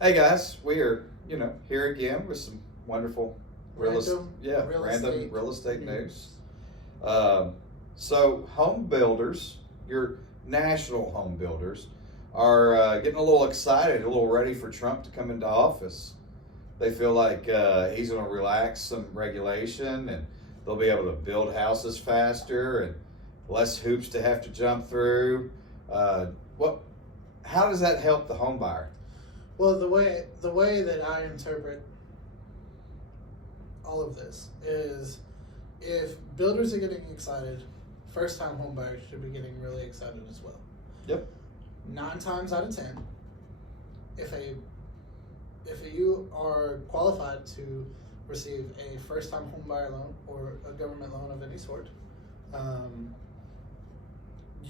Hey guys, we are here again with some wonderful random real estate news. Um, so home builders, your national home builders, are getting a little excited, a little ready for Trump to come into office. They feel like he's going to relax some regulation, and they'll be able to build houses faster and less hoops to have to jump through. What? How does that help the home buyer? Well, the way that I interpret all of this is, if builders are getting excited, first time home buyers should be getting really excited as well. Yep. 9 times out of 10, if you are qualified to receive a first time home buyer loan or a government loan of any sort,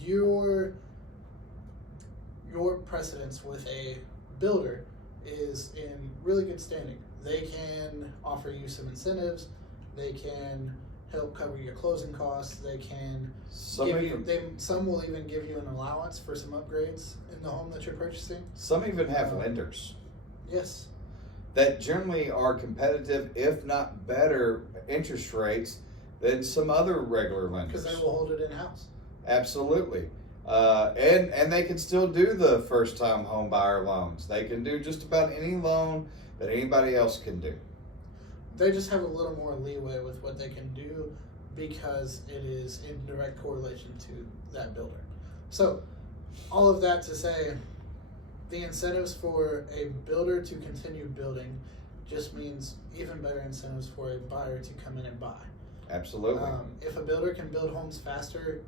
your precedence with a builder is in really good standing. They can offer you some incentives. They can help cover your closing costs. They can some will even give you an allowance for some upgrades in the home that you're purchasing. Some even have lenders. Yes. That generally are competitive, if not better, interest rates than some other regular lenders. Because they will hold it in house. Absolutely. And they can still do the first time home buyer loans. They can do just about any loan that anybody else can do. They just have a little more leeway with what they can do because it is in direct correlation to that builder. So, all of that to say, the incentives for a builder to continue building just means even better incentives for a buyer to come in and buy. Absolutely. If a builder can build homes faster,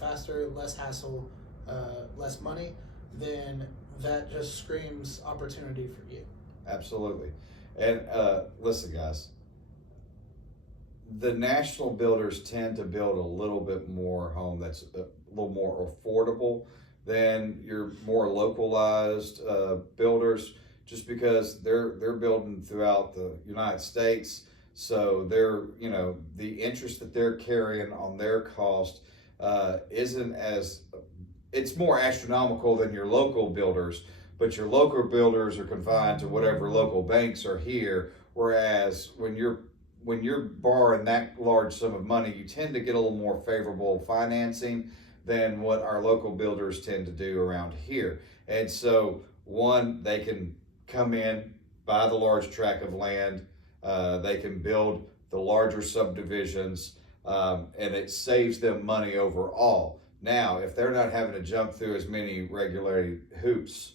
faster, less hassle, less money, then that just screams opportunity for you. Absolutely. And listen, guys, the national builders tend to build a little bit more home that's a little more affordable than your more localized builders, just because they're building throughout the United States. So they're, the interest that they're carrying on their cost isn't as, it's more astronomical than your local builders, but your local builders are confined to whatever local banks are here. Whereas when you're borrowing that large sum of money, you tend to get a little more favorable financing than what our local builders tend to do around here. And so, one, they can come in, buy the large tract of land, they can build the larger subdivisions, and it saves them money overall. Now, if they're not having to jump through as many regulatory hoops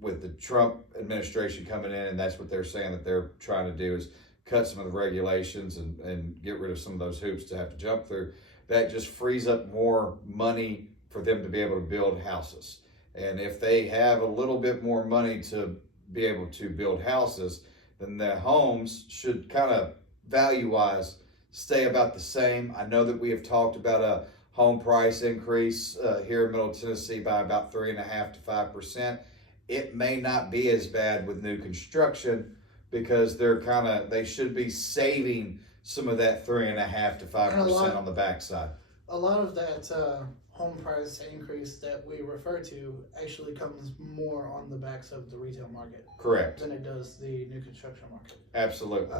with the Trump administration coming in, and that's what they're saying that they're trying to do, is cut some of the regulations and get rid of some of those hoops to have to jump through, that just frees up more money for them to be able to build houses. And if they have a little bit more money to be able to build houses, then the homes should kind of value-wise stay about the same. I know that we have talked about a home price increase here in Middle Tennessee by about 3.5% to 5%. It may not be as bad with new construction because they should be saving some of that 3.5% to 5% on the backside. A lot of that home price increase that we refer to actually comes more on the backs of the retail market. Correct. Than it does the new construction market. Absolutely.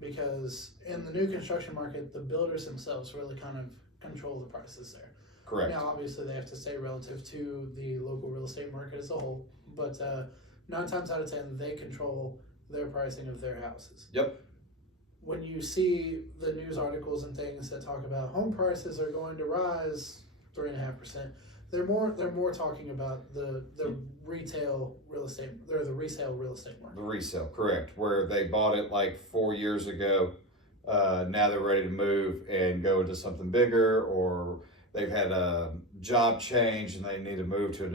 Because in the new construction market, the builders themselves really kind of control the prices there. Correct. Now, obviously, they have to stay relative to the local real estate market as a whole, but 9 times out of 10, they control their pricing of their houses. Yep. When you see the news articles and things that talk about home prices are going to rise 3.5%, they're more talking about the retail real estate, or the resale real estate market. The resale, correct, where they bought it like 4 years ago. Now they're ready to move and go into something bigger, or they've had a job change and they need to move to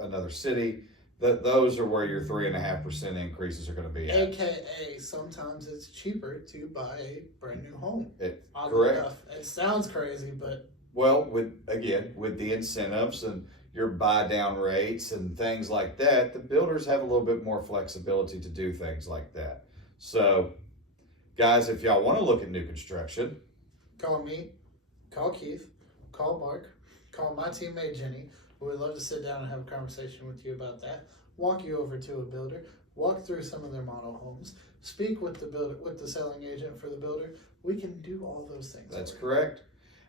another city. Those are where your 3.5% increases are going to be at. AKA, sometimes it's cheaper to buy a brand new home. Correct. Enough. It sounds crazy, but well, with the incentives and your buy down rates and things like that, the builders have a little bit more flexibility to do things like that. So, guys, if y'all want to look at new construction, call me, call Keith, call Mark, call my teammate Jenny. We would love to sit down and have a conversation with you about that. walk you over to a builder, walk through some of their model homes, speak with the builder, with the selling agent for the builder. We can do all those things. That's correct.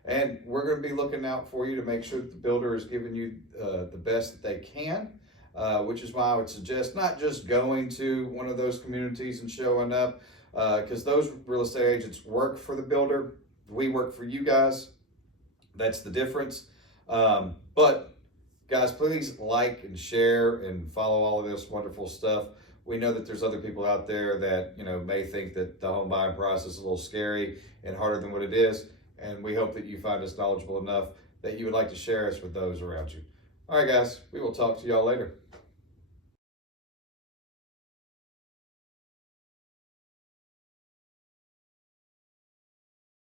And we're going to be looking out for you to make sure that the builder is giving you the best that they can, which is why I would suggest not just going to one of those communities and showing up, because those real estate agents work for the builder. We work for you guys. That's the difference. But guys, please like and share and follow all of this wonderful stuff. We know that there's other people out there that, you know, may think that the home buying process is a little scary and harder than what it is. And we hope that you find us knowledgeable enough that you would like to share us with those around you. All right, guys, we will talk to y'all later.